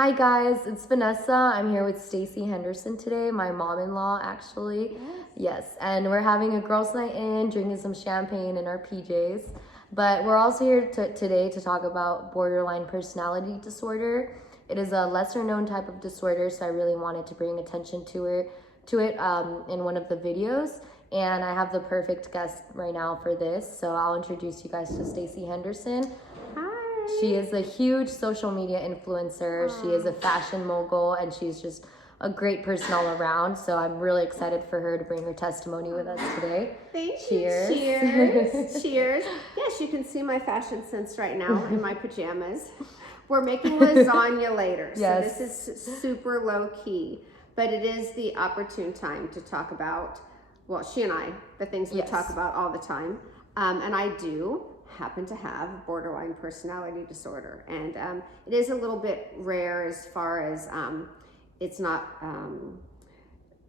Hi guys, it's Vanessa. I'm here with Staci Henderson today, my mom-in-law actually. Yes, and we're having a girls' night in, drinking some champagne in our PJs. But we're also here today to talk about borderline personality disorder. It is a lesser known type of disorder, so I really wanted to bring attention to it in one of the videos. And I have the perfect guest right now for this, so I'll introduce you guys to Staci Henderson. She is a huge social media influencer. She is a fashion mogul, and she's just a great person all around. So I'm really excited for her to bring her testimony with us today. Thank Cheers. you. Cheers. Cheers. Yes, you can see my fashion sense right now in my pajamas. We're making lasagna later, so Yes. this is super low key, but it is the opportune time to talk about, well, she and I, the things we Yes. talk about all the time. And I do happen to have borderline personality disorder, and it is a little bit rare as far as it's not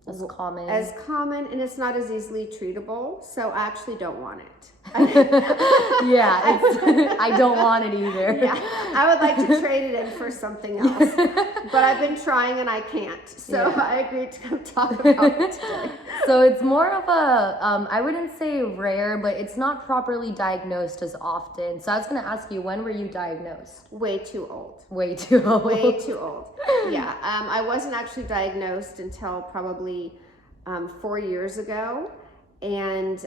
As common. and it's not as easily treatable, so I actually don't want it. Yeah, I don't want it either. Yeah, I would like to trade it in for something else, but I've been trying and I can't, so Yeah. I agreed to come talk about it today. So it's more of a, I wouldn't say rare, but it's not properly diagnosed as often. So I was going to ask you, when were you diagnosed? Way too old. Way too old. Way too old. Yeah, I wasn't actually diagnosed until probably 4 years ago, and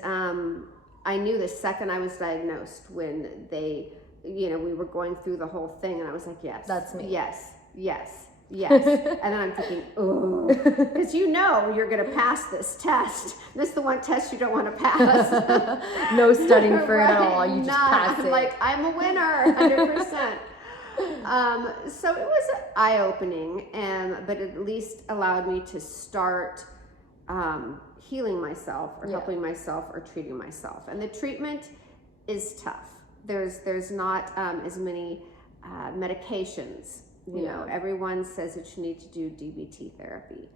I knew the second I was diagnosed when they, we were going through the whole thing, and I was like, yes, That's me. Yes, yes, yes. And then I'm thinking, oh, because you're going to pass this test. This is the one test you don't want to pass. No studying for it at Right? all. You just None. pass I'm it. like, I'm a winner, 100%. So it was eye-opening, but it at least allowed me to start healing myself or helping myself or treating myself. And the treatment is tough. There's not as many medications. You know, everyone says that you need to do DBT therapy.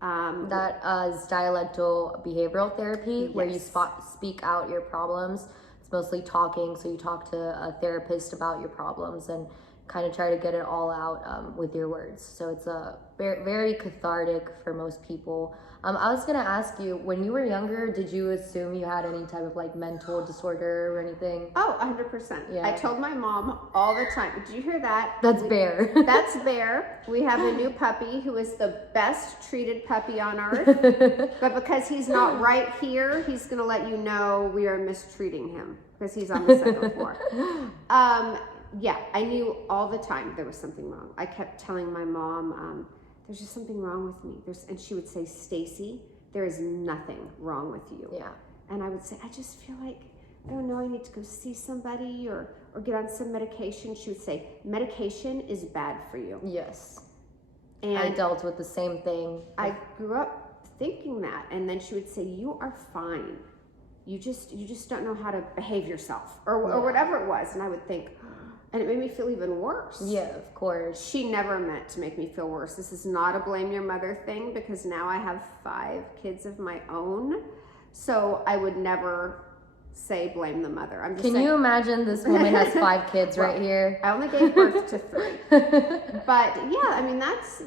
That is dialectal behavioral therapy, where you Yes. speak out your problems. It's mostly talking, so you talk to a therapist about your problems and kind of try to get it all out with your words. So it's a very cathartic for most people. I was gonna ask you, when you were younger, did you assume you had any type of like mental disorder or anything? Oh, 100%. Yeah. I told my mom all the time. Did you hear that? That's Bear. That's Bear. We have a new puppy who is the best treated puppy on earth. But because he's not right here, he's going to let you know we are mistreating him because he's on the second floor. Yeah, I knew all the time there was something wrong. I kept telling my mom, there's just something wrong with me. And she would say, Staci, there is nothing wrong with you. Yeah. And I would say, I just feel like, I don't know, I need to go see somebody or get on some medication. She would say, medication is bad for you. Yes. And I dealt with the same thing. I grew up thinking that. And then she would say, you are fine. You just don't know how to behave yourself or whatever it was. And I would think, and it made me feel even worse. Yeah, of course. She never meant to make me feel worse. This is not a blame your mother thing, because now I have 5 kids of my own. So I would never say blame the mother. I'm just Can saying, you imagine this woman has 5 kids right here? I only gave birth to 3. But yeah, I mean, that's,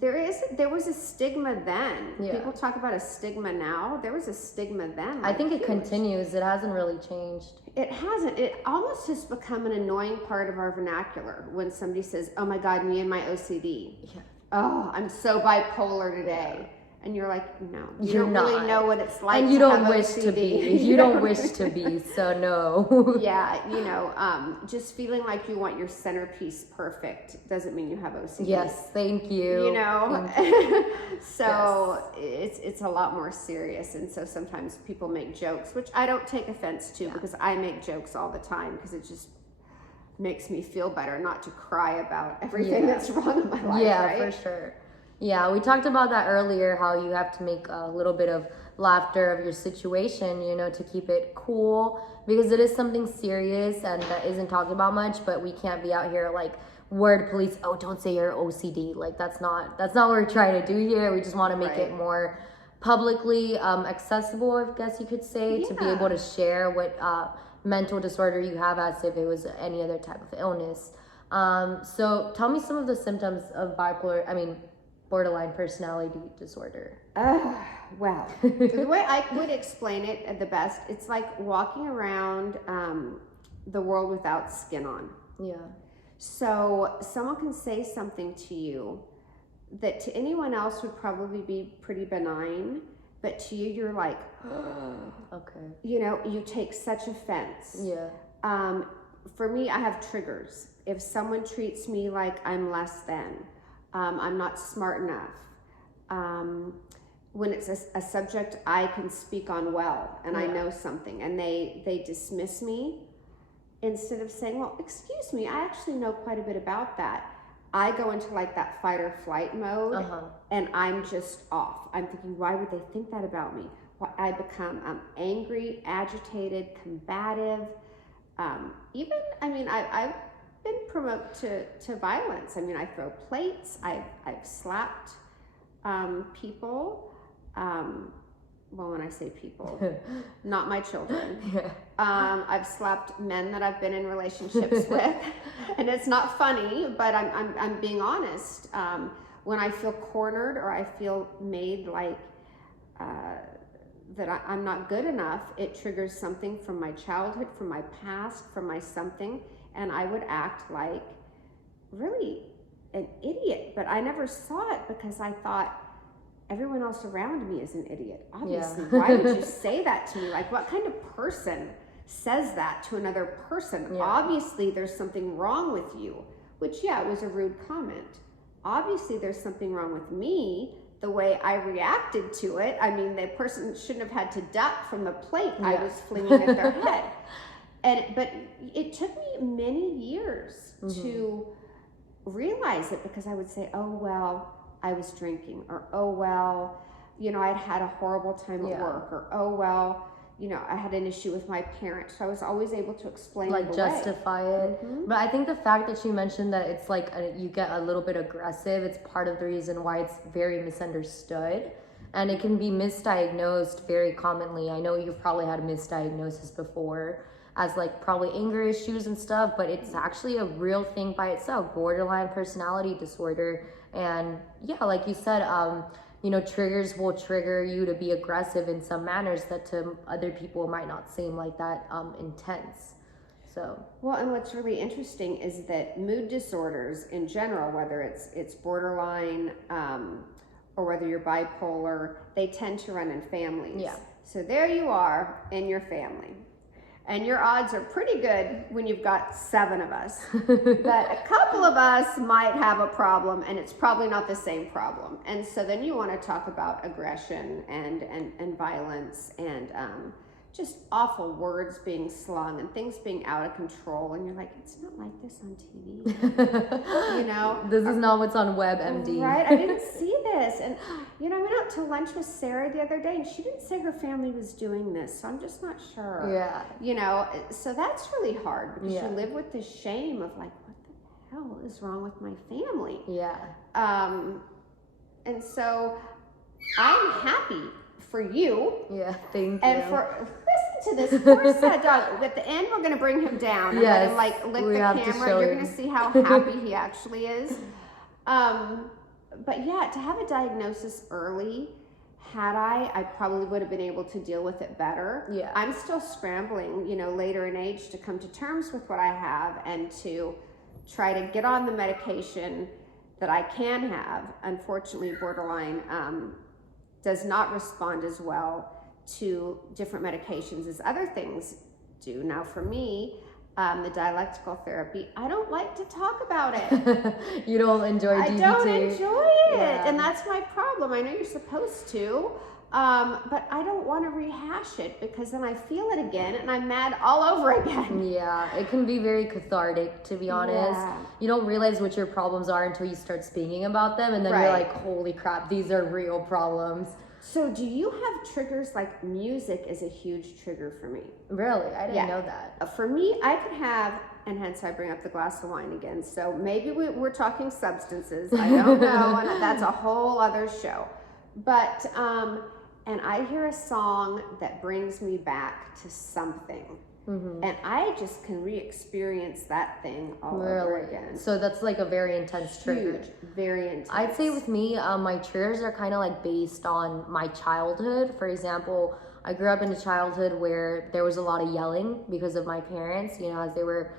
there was a stigma then. Yeah. People talk about a stigma now. There was a stigma then. I think it huge. continues. It hasn't really changed. It hasn't. It almost has become an annoying part of our vernacular when somebody says, oh my God, me and my OCD. Yeah. Oh, I'm so bipolar today. And you're like, no, you You're don't not. really know what it's like And you to don't have wish OCD. to be. You don't wish to be, so no. Yeah, just feeling like you want your centerpiece perfect doesn't mean you have OCD. Yes, thank you. So it's a lot more serious. And so sometimes people make jokes, which I don't take offense to, because I make jokes all the time, because it just makes me feel better not to cry about everything that's wrong in my life. Yeah, right? for sure. Yeah, we talked about that earlier, how you have to make a little bit of laughter of your situation, to keep it cool, because it is something serious and that isn't talked about much, but we can't be out here like word police, oh, don't say you're OCD. Like that's not what we're trying to do here. We just want to make it more publicly accessible, I guess you could say, to be able to share what mental disorder you have as if it was any other type of illness. So tell me some of the symptoms of borderline personality disorder. Well, the way I would explain it the best, it's like walking around the world without skin on. Yeah. So someone can say something to you that to anyone else would probably be pretty benign, but to you, you're like, okay. You know, you take such offense. Yeah. For me, I have triggers. If someone treats me like I'm less than, I'm not smart enough, when it's a subject I can speak on well and I know something and they dismiss me, instead of saying, well, excuse me, I actually know quite a bit about that, I go into like that fight or flight mode and I'm just off. I'm thinking, why would they think that about me? I become angry, agitated, combative. Even, I mean, I've been provoked to violence. I mean, I throw plates, I've slapped people. Well, when I say people, not my children. I've slapped men that I've been in relationships with, and it's not funny, but I'm being honest. When I feel cornered or I feel made like that I'm not good enough, it triggers something from my childhood, from my past, from my something, and I would act like really an idiot. But I never saw it because I thought, everyone else around me is an idiot. Obviously, why would you say that to me? Like, what kind of person says that to another person? Obviously, there's something wrong with you, which, it was a rude comment. Obviously, there's something wrong with me, the way I reacted to it. I mean, the person shouldn't have had to duck from the plate I was flinging at their head. But it took me many years to realize it, because I would say, oh, well, I was drinking, or oh, well, you know, I'd had a horrible time at work, or oh, well, you know, I had an issue with my parents. So I was always able to explain like it justify it. But I think the fact that you mentioned that it's like you get a little bit aggressive, it's part of the reason why it's very misunderstood, and it can be misdiagnosed very commonly. I know you've probably had a misdiagnosis before as like probably anger issues and stuff, but it's actually a real thing by itself, borderline personality disorder. And like you said, you know, triggers will trigger you to be aggressive in some manners that to other people might not seem like that intense. So well, and what's really interesting is that mood disorders in general, whether it's borderline or whether you're bipolar, they tend to run in families. So there you are in your family, and your odds are pretty good when you've got 7 of us. But a couple of us might have a problem, and it's probably not the same problem. And so then you want to talk about aggression and violence and just awful words being slung and things being out of control. And you're like, it's not like this on TV. You know? This is not what's on WebMD. Right? I didn't see this. And, you know, I went out to lunch with Sarah the other day, and she didn't say her family was doing this. So I'm just not sure. You know, so that's really hard, because you live with this shame of like, what the hell is wrong with my family? And so I'm happy for you. Thank you. And for listen to this poor sad dog. At the end, we're going to bring him down and let him like lick the camera. You're going to see how happy he actually is. But to have a diagnosis early, I probably would have been able to deal with it better. I'm still scrambling, you know, later in age to come to terms with what I have and to try to get on the medication that I can have. Unfortunately, borderline does not respond as well to different medications as other things do. Now, for me, the dialectical therapy, I don't like to talk about it. You don't enjoy DBT? I don't enjoy it, and that's my problem. I know you're supposed to, but I don't want to rehash it, because then I feel it again and I'm mad all over again. It can be very cathartic, to be honest. You don't realize what your problems are until you start speaking about them, and then you're like, holy crap, these are real problems. So do you have triggers? Like music is a huge trigger for me. Really? I didn't know that. For me, I could have, and hence I bring up the glass of wine again. So maybe we're talking substances. I don't know, and that's a whole other show. But, and I hear a song that brings me back to something. And I just can re-experience that thing all over again. So that's like a very intense trigger. Huge, very intense. I'd say with me, my triggers are kind of like based on my childhood. For example, I grew up in a childhood where there was a lot of yelling because of my parents, you know, as they were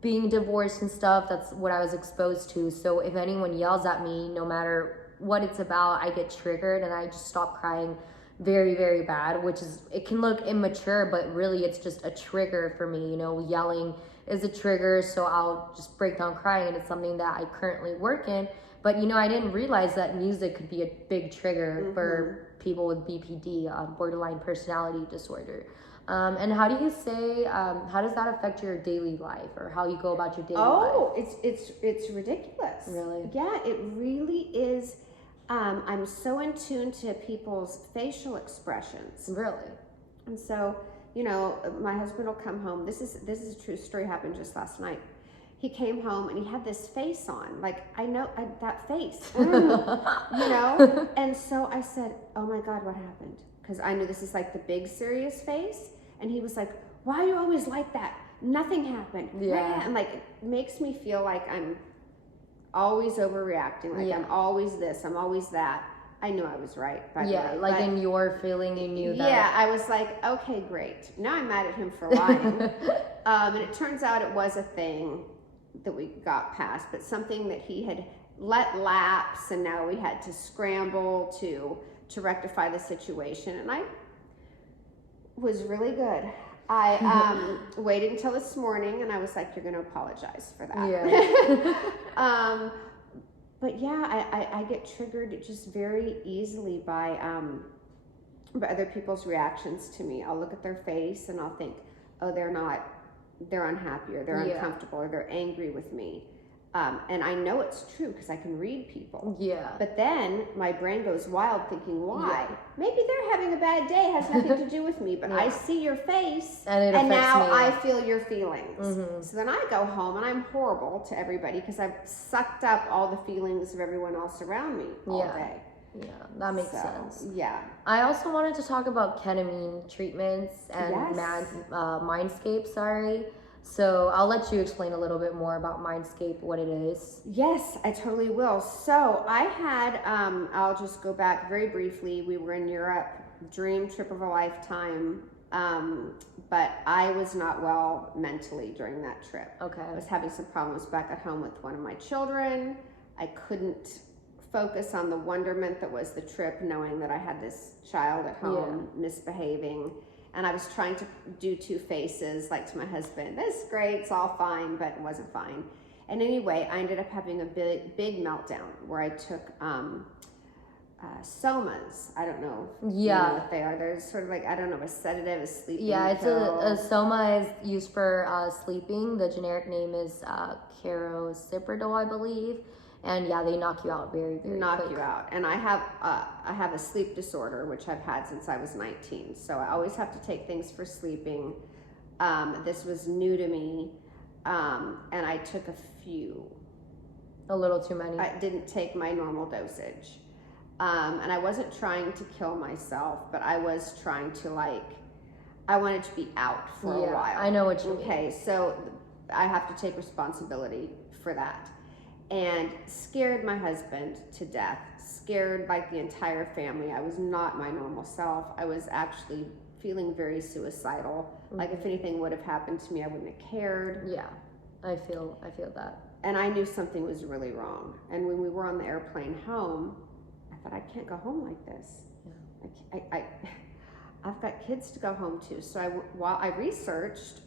being divorced and stuff. That's what I was exposed to. So if anyone yells at me, no matter what it's about, I get triggered and I just stop crying very, very bad, which is, it can look immature, but really it's just a trigger for me. You know, yelling is a trigger, so I'll just break down crying, and it's something that I currently work in. But you know, I didn't realize that music could be a big trigger for people with BPD, borderline personality disorder. And how do you say, how does that affect your daily life, or how you go about your daily life? Oh, it's ridiculous. Really? Yeah, it really is. I'm so in tune to people's facial expressions. Really? And so, you know, my husband will come home. This is a true story, happened just last night. He came home and he had this face on, like, that face, you know? And so I said, oh my God, what happened? Because I knew this is like the big serious face. And he was like, why are you always like that? Nothing happened. Yeah. And like, it makes me feel like I'm always overreacting, like I'm always this, I'm always that. I knew I was right, by the way. Like in your feeling, you knew that. Yeah, I was like, okay, great. Now I'm mad at him for lying. And it turns out it was a thing that we got past, but something that he had let lapse, and now we had to scramble to rectify the situation. And I was really good. I waited until this morning, and I was like, you're going to apologize for that. Yeah. But yeah, I get triggered just very easily by other people's reactions to me. I'll look at their face and I'll think, oh, they're unhappy, or they're uncomfortable, or they're angry with me. And I know it's true because I can read people. Yeah. But then my brain goes wild thinking, why? Yeah. Maybe they're having a bad day, has nothing to do with me, but I see your face and now I feel your feelings. So then I go home and I'm horrible to everybody because I've sucked up all the feelings of everyone else around me all day. Yeah, that makes sense. Yeah. I also wanted to talk about ketamine treatments and Mindscape, So I'll let you explain a little bit more about Mindscape, what it is. Yes, I totally will. So I had, I'll just go back very briefly. We were in Europe, dream trip of a lifetime. But I was not well mentally during that trip. Okay. I was having some problems back at home with one of my children. I couldn't focus on the wonderment that was the trip, knowing that I had this child at home misbehaving. And I was trying to do two faces, like to my husband, this is great, it's all fine, but it wasn't fine. And anyway, I ended up having a big meltdown where I took somas. I don't know you know what they are. They're sort of like, I don't know, a sedative, a sleeping pill. A soma is used for sleeping. The generic name is Carocipridol, I believe. And they knock you out very, very quick. You out. And I have a sleep disorder, which I've had since I was 19. So I always have to take things for sleeping. This was new to me. And I took a few. A little too many. I didn't take my normal dosage. And I wasn't trying to kill myself, but I was trying to I wanted to be out for a while. I know what you mean. Okay, so I have to take responsibility for that. And scared my husband to death, scared the entire family. I was not my normal self. I was actually feeling very suicidal. Like if anything would have happened to me, I wouldn't have cared. Yeah, I feel that. And I knew something was really wrong. And when we were on the airplane home, I thought, I can't go home like this. Yeah. I've got kids to go home to. So while I researched,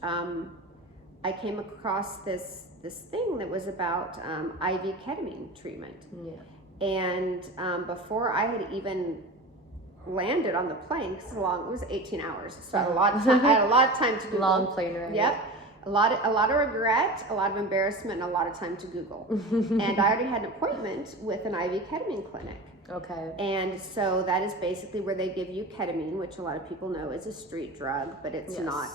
I came across this thing that was about IV ketamine treatment. Yeah. And before I had even landed on the plane, because it was 18 hours, so I had a lot of time. I had a lot of time to Google. Long plane ride. Yep. A lot of regret, a lot of embarrassment, and a lot of time to Google. And I already had an appointment with an IV ketamine clinic. Okay. And so that is basically where they give you ketamine, which a lot of people know is a street drug, but it's not.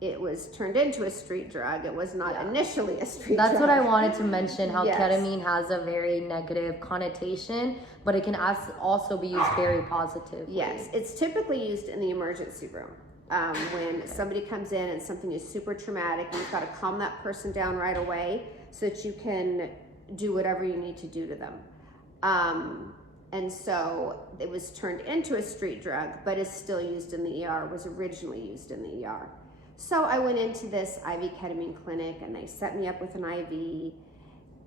It was turned into a street drug. It was not initially a street drug. That's what I wanted to mention, how ketamine has a very negative connotation, but it can also be used very positively. Yes, it's typically used in the emergency room. when somebody comes in and something is super traumatic, you've got to calm that person down right away so that you can do whatever you need to do to them. And so it was turned into a street drug, but is still used in the ER, was originally used in the ER. So I went into this IV ketamine clinic and they set me up with an IV,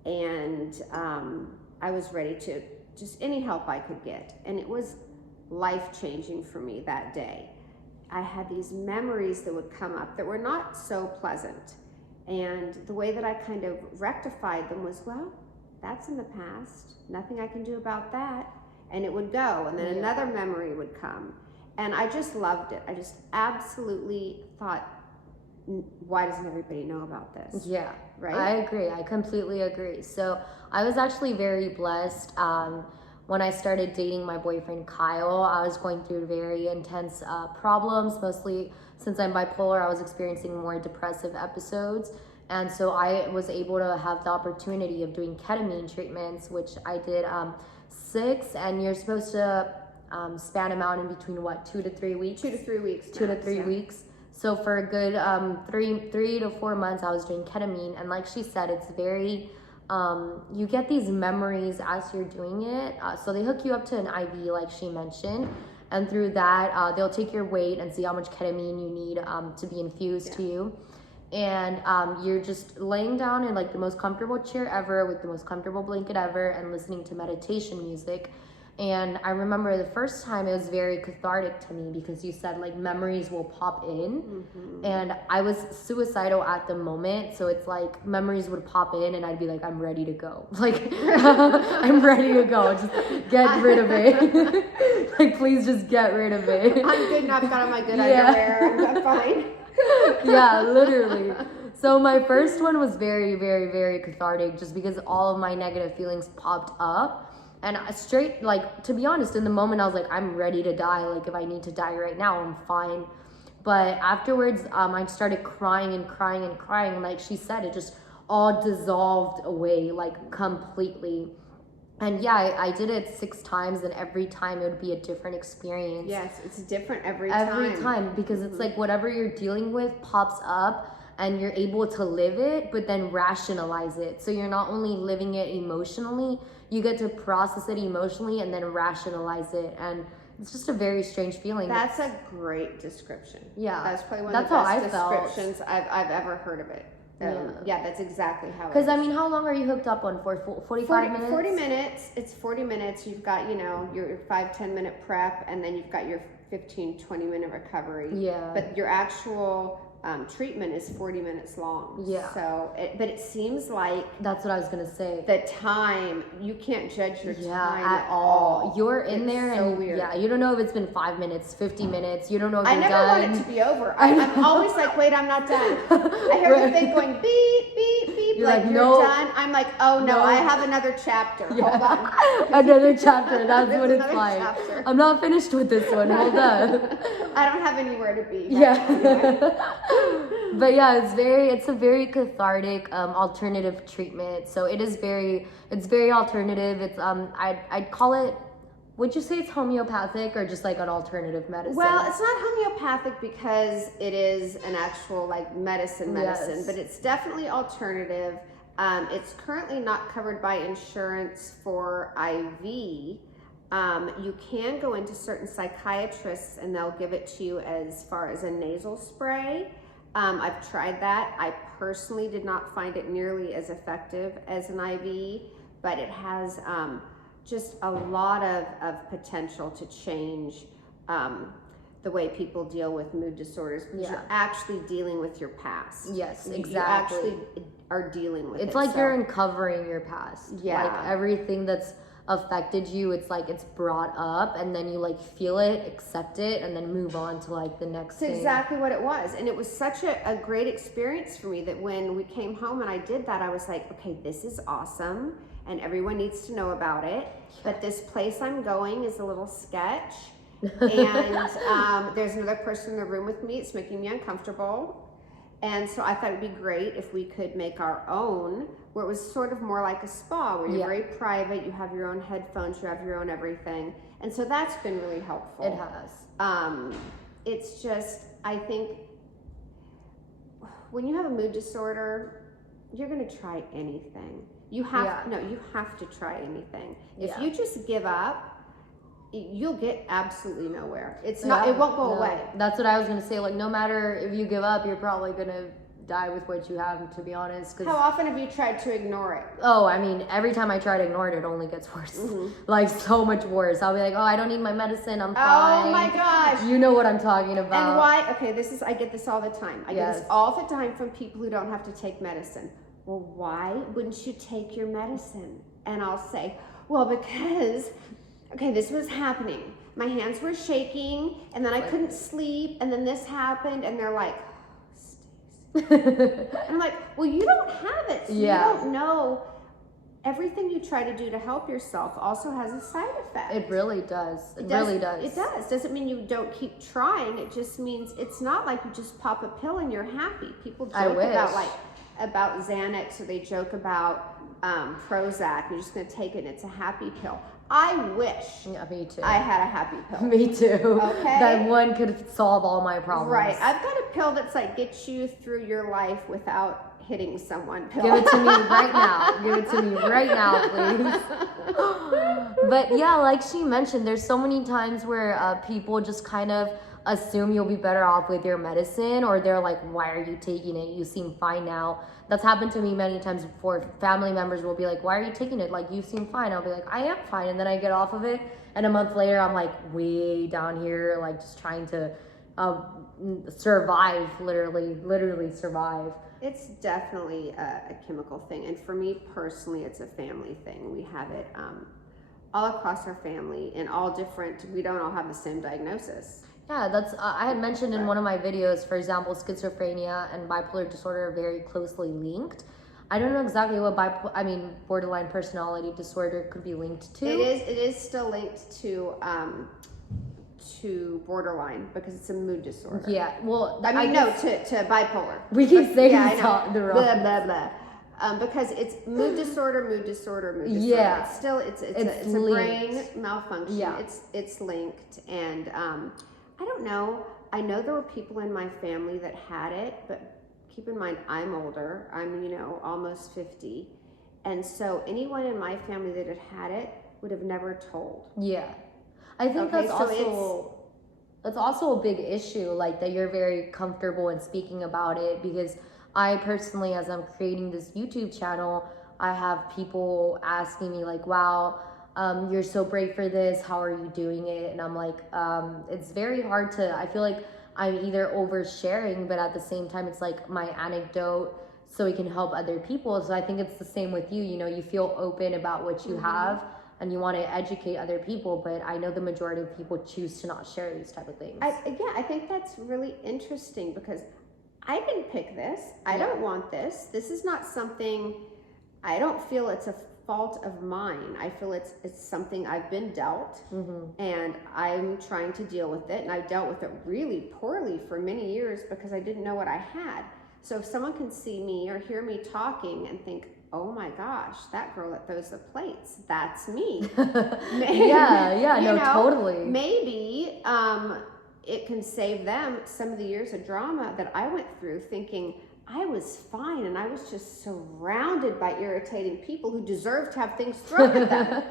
and I was ready to just any help I could get. And it was life-changing for me that day. I had these memories that would come up that were not so pleasant. And the way that I kind of rectified them was, well, that's in the past. Nothing I can do about that. And it would go. And then another memory would come. And I just loved it. I just absolutely thought, why doesn't everybody know about this? Yeah, right. I agree. I completely agree. So I was actually very blessed. When I started dating my boyfriend Kyle, I was going through very intense problems. Mostly since I'm bipolar, I was experiencing more depressive episodes. And so I was able to have the opportunity of doing ketamine treatments, which I did 6, and you're supposed to span them out in between 2 to 3 weeks? 2 to 3 weeks. 2 to 3 weeks. So for a good 3 to 4 months, I was doing ketamine. And like she said, it's very, you get these memories as you're doing it. So they hook you up to an IV, like she mentioned. And through that, they'll take your weight and see how much ketamine you need to be infused to you. And you're just laying down in like the most comfortable chair ever with the most comfortable blanket ever and listening to meditation music. And I remember the first time it was very cathartic to me because you said like memories will pop in. And I was suicidal at the moment. So it's like memories would pop in and I'd be like, I'm ready to go. Like, I'm ready to go. Just get rid of it. Like, please just get rid of it. I'm good enough, got on my good underwear. I'm fine. Yeah, literally. So my first one was very, very, very cathartic just because all of my negative feelings popped up. And straight, like, to be honest, in the moment I was like, I'm ready to die. Like, if I need to die right now, I'm fine. But afterwards, I started crying and crying and crying. Like she said, it just all dissolved away, like, completely. And yeah, I did it 6 times, and every time it would be a different experience. Yes, it's different every time. Every time, because it's like whatever you're dealing with pops up, and you're able to live it, but then rationalize it. So you're not only living it emotionally, you get to process it emotionally and then rationalize it. And it's just a very strange feeling. That's a great description. Yeah. That's probably one of the best descriptions I've ever heard of it. Yeah, that's exactly how it is. Because, I mean, how long are you hooked up on for? 45 minutes? 40 minutes. It's 40 minutes. You've got, your 5-10 minute prep, and then you've got your 15-20 minute recovery. Yeah. But your actual treatment is 40 minutes long. Yeah. So, but it seems like that's what I was gonna say. The time, you can't judge your time at all. You're in there, so and weird. Yeah, you don't know if it's been 5 minutes, 50 minutes. You don't know if you're done. I never want it to be over. I'm always like, wait, I'm not done. I hear the thing going beep, beep, beep. You're like, no. You're done. I'm like, oh no, I have another chapter. Yeah. Hold on. Another chapter. That's what it's like. Chapter. I'm not finished with this one. Hold on. I don't have anywhere to be. Yeah. But yeah, it's a very cathartic alternative treatment. So it's very alternative. It's I'd call it, would you say it's homeopathic or just like an alternative medicine? Well, it's not homeopathic because it is an actual like medicine, Yes. but it's definitely alternative. It's currently not covered by insurance for IV. You can go into certain psychiatrists and they'll give it to you as far as a nasal spray. I've tried that. I personally did not find it nearly as effective as an IV, but it has just a lot of potential to change the way people deal with mood disorders, because you're actually dealing with your past. Yes, exactly. You actually are dealing with it. It's like you're uncovering your past. Yeah. Like everything that's affected you, it's like it's brought up, and then you like feel it, accept it, and then move on to like the next thing. That's exactly what it was. And it was such a great experience for me that when we came home and I did that, I was like, okay, this is awesome, and everyone needs to know about it. But this place I'm going is a little sketch. And there's another person in the room with me. It's making me uncomfortable. And so I thought it'd be great if we could make our own, where it was sort of more like a spa, where you're very private, you have your own headphones, you have your own everything. And so that's been really helpful. It has. It's just, I think when you have a mood disorder, you're going to try anything. You have to try anything. If you just give up, you'll get absolutely nowhere. It won't go away. That's what I was gonna say. Like, no matter if you give up, you're probably gonna die with what you have, to be honest. How often have you tried to ignore it? Oh, I mean, every time I try to ignore it, it only gets worse. Like, so much worse. I'll be like, oh, I don't need my medicine, I'm fine. Oh my gosh. You know what I'm talking about. And why? Okay, I get this all the time. I get this all the time from people who don't have to take medicine. Well, why wouldn't you take your medicine? And I'll say, well, because, okay, this was happening. My hands were shaking, and then I couldn't sleep, and then this happened, and they're like, oh, Staci. I'm like, well, you don't have it, so you don't know. Everything you try to do to help yourself also has a side effect. It really does. It really does. It does. Doesn't mean you don't keep trying. It just means it's not like you just pop a pill and you're happy. People joke about Xanax, or they joke about Prozac. You're just going to take it and it's a happy pill. I wish me too. I had a happy pill. Me too. Okay. That one could solve all my problems. Right. I've got a pill that's like gets you through your life without hitting someone. Pill. Give it to me right now. Give it to me right now, please. But yeah, like she mentioned, there's so many times where people just kind of assume you'll be better off with your medicine, or they're like, why are you taking it? You seem fine now. That's happened to me many times before. Family members will be like, why are you taking it? Like, you seem fine. I'll be like, I am fine. And then I get off of it, and a month later I'm like way down here, like just trying to survive, literally survive. It's definitely a chemical thing, and for me personally, it's a family thing. We have it all across our family, in all different. We don't all have the same diagnosis. Yeah, that's I had mentioned in one of my videos, for example, schizophrenia and bipolar disorder are very closely linked. I don't know exactly what borderline personality disorder could be linked to. It is still linked to borderline because it's a mood disorder. Yeah, well, to bipolar. We keep saying the wrong. Blah blah blah. Because it's mood disorder. Yeah, it's a brain malfunction. Yeah, it's linked, and I don't know. I know there were people in my family that had it, but keep in mind I'm older. I'm almost 50, and so anyone in my family that had it would have never told. Yeah. I think that's also a big issue, like that you're very comfortable in speaking about it, because I personally, as I'm creating this YouTube channel, I have people asking me like, wow, you're so brave for this, how are you doing it? And I'm like, it's very hard I feel like I'm either oversharing, but at the same time, it's like my anecdote so it can help other people. So I think it's the same with you, you feel open about what you have, and you want to educate other people, but I know the majority of people choose to not share these type of things. I think that's really interesting, because I didn't pick this. I don't want this. This is not something, I don't feel it's a fault of mine. I feel it's something I've been dealt, and I'm trying to deal with it, and I dealt with it really poorly for many years because I didn't know what I had. So if someone can see me or hear me talking and think, oh my gosh, that girl that throws the plates, that's me. Totally. Maybe it can save them some of the years of drama that I went through, thinking I was fine and I was just surrounded by irritating people who deserve to have things thrown at them.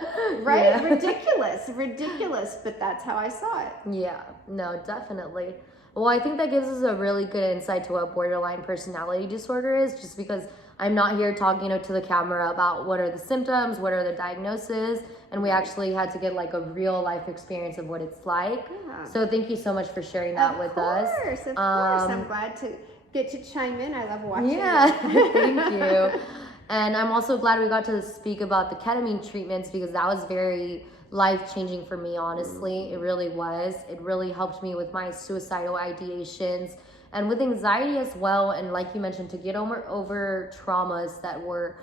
Right? Yeah. Ridiculous, but that's how I saw it. Yeah, no, definitely. Well, I think that gives us a really good insight to what borderline personality disorder is, just because I'm not here talking to the camera about what are the symptoms, what are the diagnoses, and we actually had to get like a real life experience of what it's like. Yeah. So thank you so much for sharing that with us. Of course. I'm glad to get to chime in. I love watching. Yeah, thank you. And I'm also glad we got to speak about the ketamine treatments, because that was very life-changing for me, honestly. It really was. It really helped me with my suicidal ideations and with anxiety as well. And like you mentioned, to get over traumas that were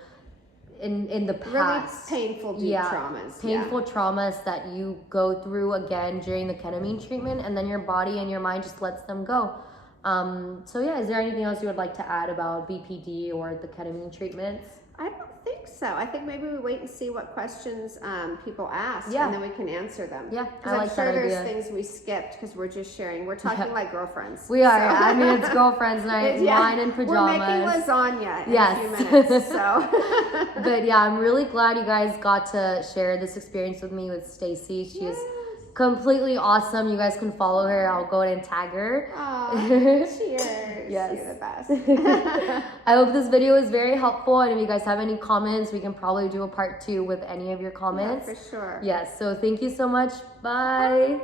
in the past. Really painful traumas. Painful traumas that you go through again during the ketamine treatment, and then your body and your mind just lets them go. So is there anything else you would like to add about BPD or the ketamine treatments? I don't think so. I think maybe we wait and see what questions people ask, Yeah. and then we can answer them. Yeah, Because I I'm like sure that there's idea. things we skipped because we're just sharing. We're talking like girlfriends. We are. So. I mean, it's girlfriends night. Wine and pajamas. We're making lasagna in Yes. a few minutes. So. But yeah, I'm really glad you guys got to share this experience with me with Staci. She is completely awesome. You guys can follow her. I'll go ahead and tag her. Aw, cheers. Yes. You're the best. I hope this video was very helpful, and if you guys have any comments, we can probably do a part 2 with any of your comments. Yeah, for sure. Yes, so thank you so much. Bye.